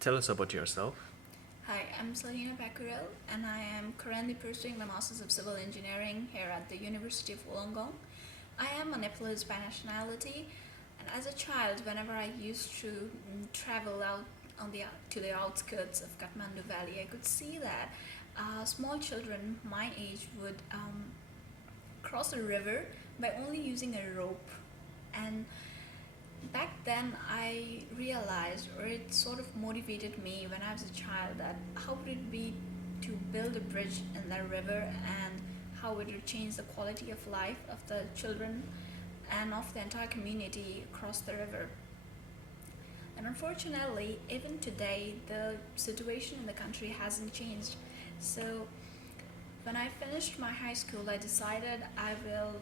Tell us about yourself. Hi, I'm Selena Becquerel, and I am currently pursuing my Masters of Civil Engineering here at the University of Wollongong. I am a Nepalese by nationality, and as a child, whenever I used to travel out to the outskirts of Kathmandu Valley, I could see that small children my age would cross a river by only using a rope. And back then I realized, or it sort of motivated me when I was a child, that how would it be to build a bridge in that river, and how would it change the quality of life of the children and of the entire community across the river. And unfortunately, even today, the situation in the country hasn't changed. So when I finished my high school, I decided I will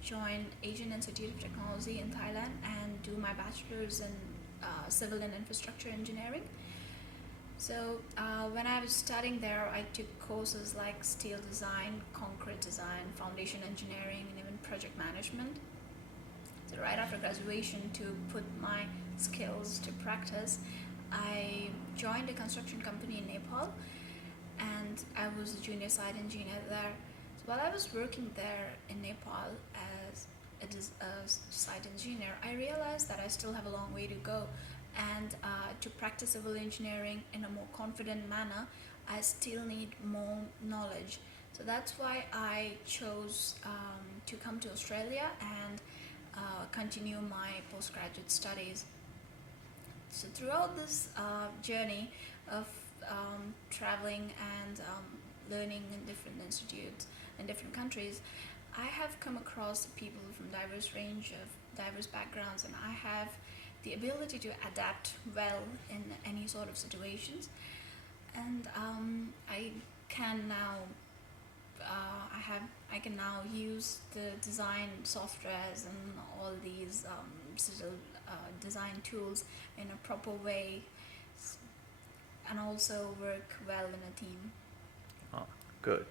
join Asian Institute of Technology in Thailand and do my bachelor's in civil and infrastructure engineering. So when I was studying there, I took courses like steel design, concrete design, foundation engineering, and even project management. So right after graduation, to put my skills to practice, I joined a construction company in Nepal, and I was a junior site engineer there. So while I was working there in Nepal as a site engineer, I realized that I still have a long way to go, and to practice civil engineering in a more confident manner, I still need more knowledge. So that's why I chose to come to Australia and continue my postgraduate studies. So throughout this journey of traveling and learning in different institutes in different countries, I have come across people from diverse backgrounds, and I have the ability to adapt well in any sort of situations. And I can now I can now use the design softwares and all these design tools in a proper way, and also work well in a team. Oh, good.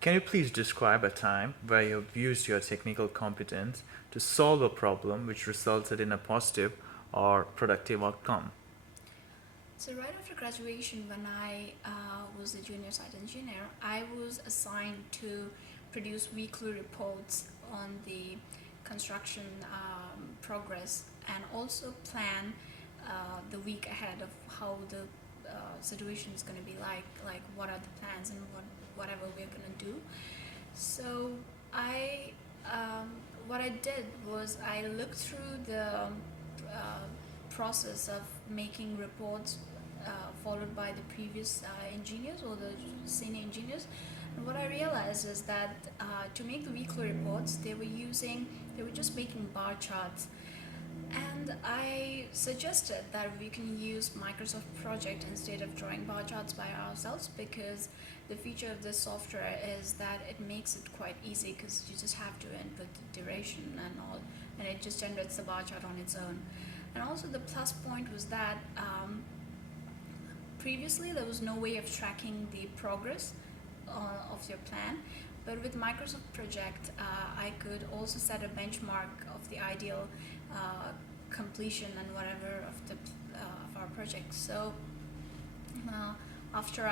Can you please describe a time where you've used your technical competence to solve a problem which resulted in a positive or productive outcome? So right after graduation, when I was a junior site engineer, I was assigned to produce weekly reports on the construction progress, and also plan the week ahead of how the situation is going to be like what are the plans and whatever we're going to do. So I what I did was I looked through the process of making reports followed by the previous engineers or the senior engineers. And what I realized is that to make the weekly reports, they were just making bar charts. And I suggested that we can use Microsoft Project instead of drawing bar charts by ourselves, because the feature of this software is that it makes it quite easy, because you just have to input the duration and all, and it just generates the bar chart on its own. And also the plus point was that previously there was no way of tracking the progress of your plan, but with Microsoft Project, I could also set a benchmark of the ideal completion and whatever of our project. So after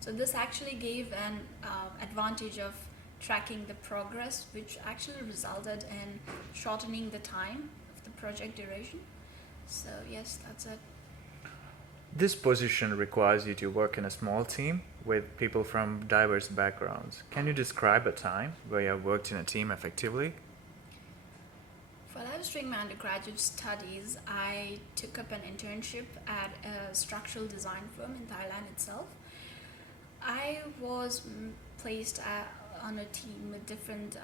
so this actually gave an advantage of tracking the progress, which actually resulted in shortening the time of the project duration. So yes, that's it. This position requires you to work in a small team with people from diverse backgrounds. Can you describe a time where you have worked in a team effectively? While I was doing my undergraduate studies, I took up an internship at a structural design firm in Thailand itself. I was placed on a team with different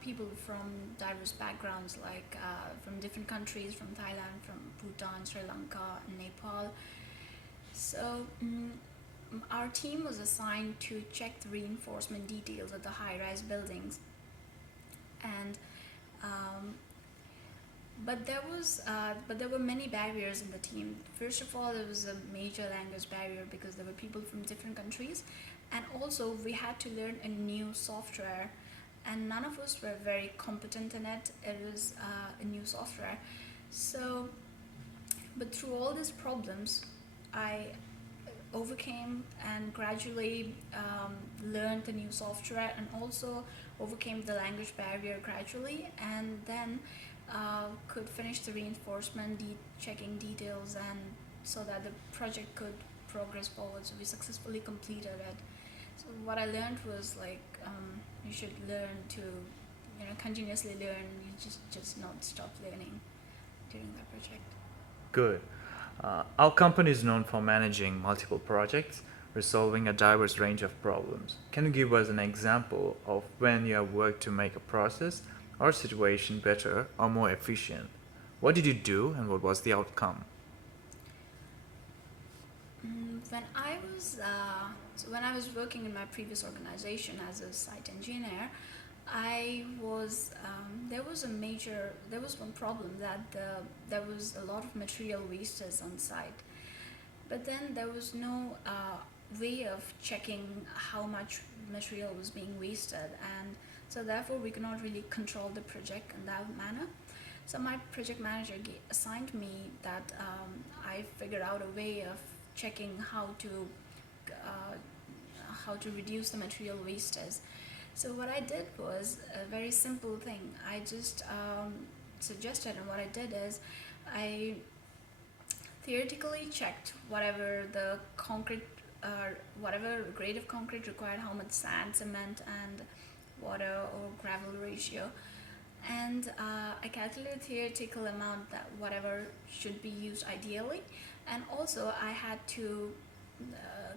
people from diverse backgrounds, like from different countries, from Thailand, from Bhutan, Sri Lanka, and Nepal. So our team was assigned to check the reinforcement details of the high-rise buildings, and um, but there were many barriers in the team. First of all, there was a major language barrier, because there were people from different countries, and also we had to learn a new software, and none of us were very competent in it. It was a new software. So, but through all these problems, I overcame and gradually learned the new software, and also overcame the language barrier gradually, and then could finish the reinforcement, checking details, and so that the project could progress forward. So we successfully completed it. So what I learned was like you should learn to, continuously learn. You just not stop learning during that project. Good. Our company is known for managing multiple projects, resolving a diverse range of problems. Can you give us an example of when you have worked to make a process or situation better or more efficient? What did you do and what was the outcome? When I was working in my previous organization as a site engineer, I was there was one problem that there was a lot of material wasted on site, but then there was no way of checking how much material was being wasted, and so therefore we could not really control the project in that manner. So my project manager assigned me that I figured out a way of checking uh, how to reduce the material wastage. So what I did was a very simple thing. I just suggested, and what I did is I theoretically checked whatever the concrete, whatever grade of concrete required, how much sand, cement, and water or gravel ratio, and I calculated theoretical amount that whatever should be used ideally, and also I had to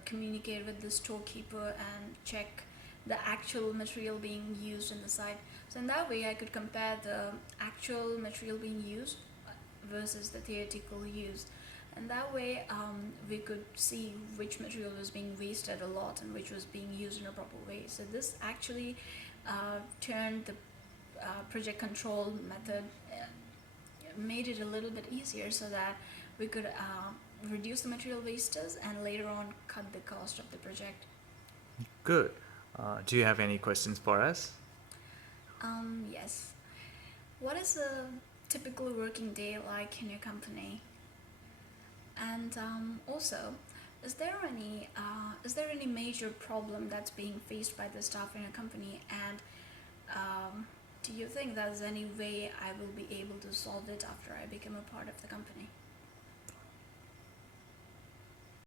communicate with the storekeeper and check the actual material being used in the site. So in that way I could compare the actual material being used versus the theoretical use, and that way we could see which material was being wasted a lot and which was being used in a proper way. So this actually turned the project control method, made it a little bit easier so that we could reduce the material wastage and later on cut the cost of the project. Good. Do you have any questions for us? Yes. What is a typical working day like in your company? And also, is there any major problem that's being faced by the staff in your company? And do you think there's any way I will be able to solve it after I become a part of the company?